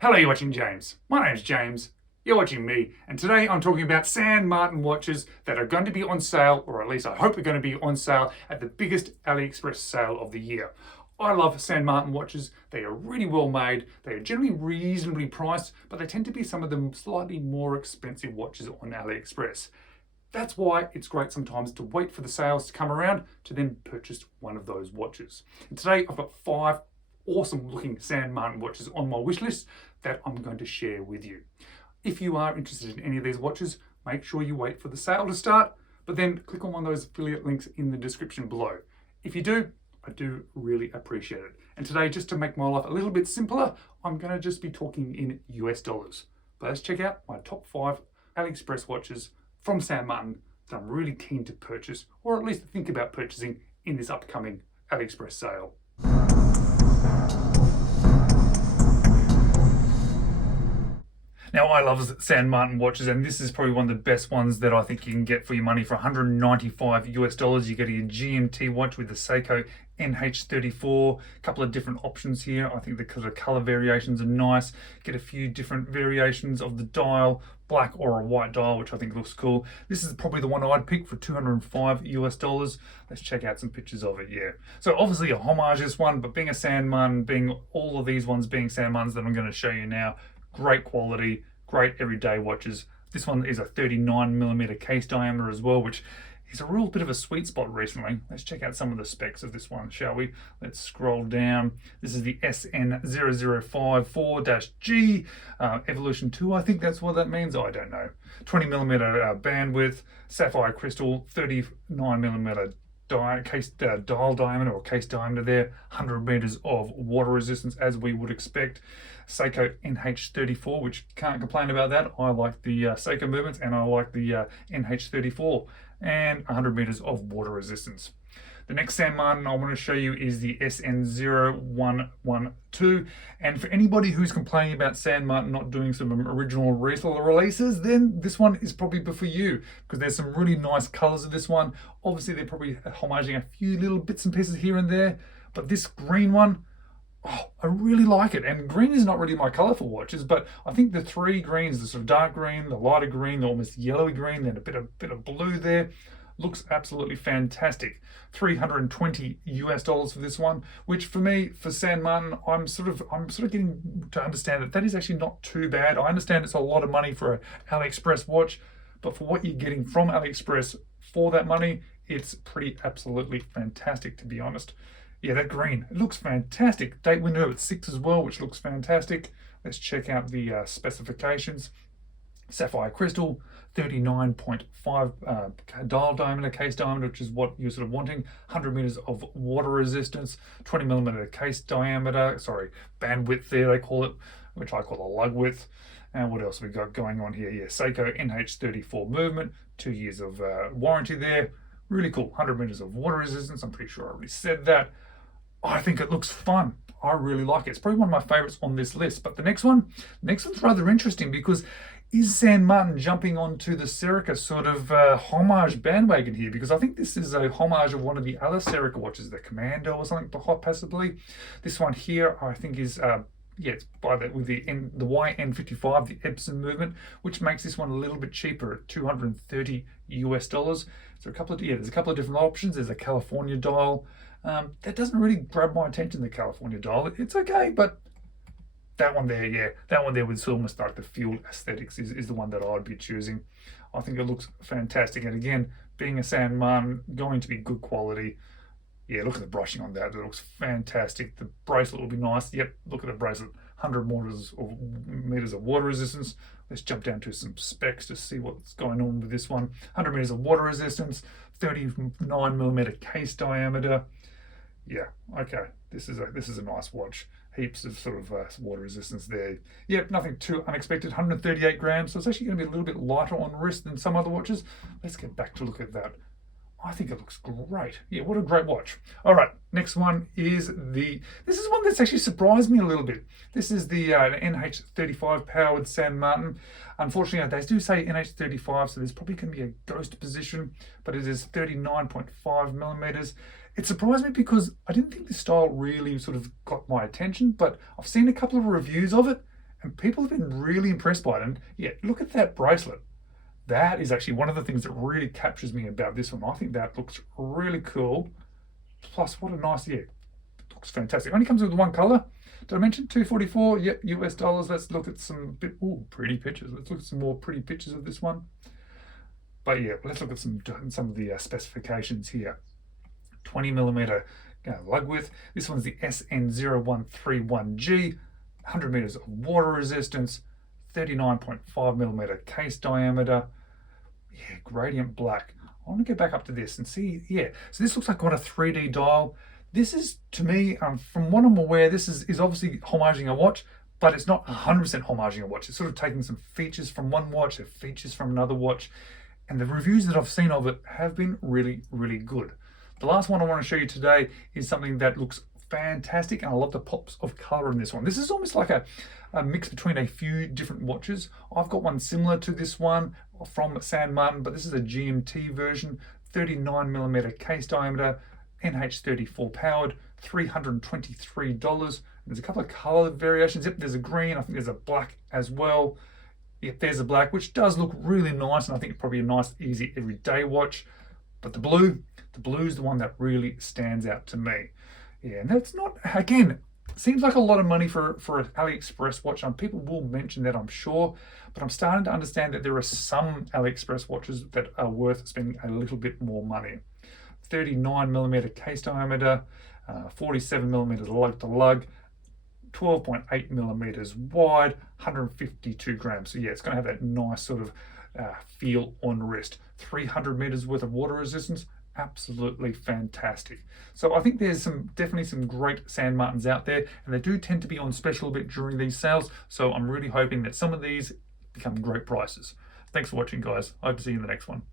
Hello, you're watching James. My name's James. You're watching me, and today I'm talking about San Martin watches that are going to be on sale, or at least I hope are going to be on sale at the biggest AliExpress sale of the year. I love San Martin watches. They are really well made. They are generally reasonably priced, but they tend to be some of the slightly more expensive watches on AliExpress. That's why it's great sometimes to wait for the sales to come around to then purchase one of those watches. And today I've got 5 awesome looking San Martin watches on my wish list that I'm going to share with you. If you are interested in any of these watches, make sure you wait for the sale to start, but then click on one of those affiliate links in the description below. If you do, I do really appreciate it. And today, just to make my life a little bit simpler, I'm going to just be talking in US dollars. But let's check out my top 5 AliExpress watches from San Martin that I'm really keen to purchase, or at least think about purchasing in this upcoming AliExpress sale. Now, I love San Martin watches, and this is probably one of the best ones that I think you can get for your money. For 195 US dollars, you get a GMT watch with the Seiko NH34. A couple of different options here. I think the color variations are nice. Get a few different variations of the dial, black or a white dial, which I think looks cool. This is probably the one I'd pick for 205 US dollars. Let's check out some pictures of it, yeah. So obviously a homage this one, but being a San Martin, being all of these ones being San Martins that I'm going to show you now, great quality, great everyday watches. This one is a 39mm case diameter as well, which is a real bit of a sweet spot recently. Let's check out some of the specs of this one, shall we? Let's scroll down. This is the SN0054-G Evolution 2, I think that's what that means. I don't know. 20mm bandwidth, sapphire crystal, 39mm dial diameter or case diameter there, 100 meters of water resistance as we would expect. Seiko NH34, which can't complain about that. I like the Seiko movements and I like the NH34, and 100 meters of water resistance. The next San Martin I want to show you is the SN0112. And for anybody who's complaining about San Martin not doing some original releases, then this one is probably for you, because there's some really nice colors of this one. Obviously, they're probably homaging a few little bits and pieces here and there, but this green one, oh, I really like it. And green is not really my color for watches, but I think the 3 greens, the sort of dark green, the lighter green, the almost yellowy green, then a bit of blue there, looks absolutely fantastic. 320 US dollars for this one, which for me, for San Martin, I'm sort of getting to understand that is actually not too bad. I understand it's a lot of money for an AliExpress watch, but for what you're getting from AliExpress for that money, it's pretty absolutely fantastic, to be honest. Yeah, that green, it looks fantastic. Date window at 6 as well, which looks fantastic. Let's check out the specifications. Sapphire crystal, 39.5 dial diameter, case diameter, which is what you're sort of wanting. 100 meters of water resistance, 20mm case diameter, bandwidth there they call it, which I call a lug width. And what else have we got going on here? Yeah, Seiko NH34 movement, 2 years of warranty there. Really cool. 100 meters of water resistance. I'm pretty sure I already said that. I think it looks fun. I really like it. It's probably one of my favorites on this list. But the next one's rather interesting, because is San Martin jumping onto the Serica sort of homage bandwagon here? Because I think this is a homage of one of the other Serica watches, the Commando or something, possibly. This one here, I think is it's with the YN55, the Epson movement, which makes this one a little bit cheaper at 230 US dollars. So there's a couple of different options. There's a California dial. That doesn't really grab my attention, the California dial. It's okay, but that one there with almost like the fuel aesthetics is the one that I'd be choosing. I think it looks fantastic. And again, being a San Martin, going to be good quality. Yeah, look at the brushing on that. It looks fantastic. The bracelet will be nice. Yep, look at the bracelet. 100 meters of water resistance. Let's jump down to some specs to see what's going on with this one. 100 meters of water resistance, 39mm case diameter. Yeah, okay. This is a nice watch. Heaps of sort of water resistance there. Yep, nothing too unexpected. 138 grams. So it's actually going to be a little bit lighter on wrist than some other watches. Let's get back to look at that. I think it looks great. Yeah, what a great watch. All right, next one is this is one that's actually surprised me a little bit. This is the NH35 powered San Martin. Unfortunately, they do say NH35, so there's probably going to be a ghost position, but it is 39.5 millimeters. It surprised me because I didn't think the style really sort of got my attention, but I've seen a couple of reviews of it, and people have been really impressed by it. And yeah, look at that bracelet. That is actually one of the things that really captures me about this one. I think that looks really cool. Plus, what a nice, yeah, it looks fantastic. It only comes with one color. Did I mention $244? Yep, US dollars. Let's look at some pretty pictures. Let's look at some more pretty pictures of this one. But yeah, let's look at some of the specifications here. 20 millimeter lug width. This one's the SN0131G. 100 meters of water resistance. 39.5 millimeter case diameter. Yeah, gradient black. I want to go back up to this and see. Yeah, so this looks like got a 3D dial. This is, to me, from what I'm aware, this is obviously homaging a watch, but it's not 100% homaging a watch. It's sort of taking some features from one watch, features from another watch, and the reviews that I've seen of it have been really, really good. The last one I want to show you today is something that looks fantastic, and I love the pops of color in this one. This is almost like a mix between a few different watches. I've got one similar to this one from San Martin, but this is a GMT version, 39 millimeter case diameter, NH34 powered, $323. There's a couple of color variations. Yep, there's a green. I think there's a black as well. Yep, there's a black, which does look really nice, and I think probably a nice, easy, everyday watch. But the blue is the one that really stands out to me. Yeah, and that's not, again, seems like a lot of money for an AliExpress watch, and people will mention that, I'm sure, but I'm starting to understand that there are some AliExpress watches that are worth spending a little bit more money. 39 millimeter case diameter, 47 millimeters lug to lug, 12.8 millimeters wide, 152 grams. So yeah, it's going to have that nice sort of feel on wrist. 300 meters worth of water resistance, absolutely fantastic. So I think there's definitely some great San Martins out there, and they do tend to be on special a bit during these sales. So I'm really hoping that some of these become great prices. Thanks for watching, guys. I hope to see you in the next one.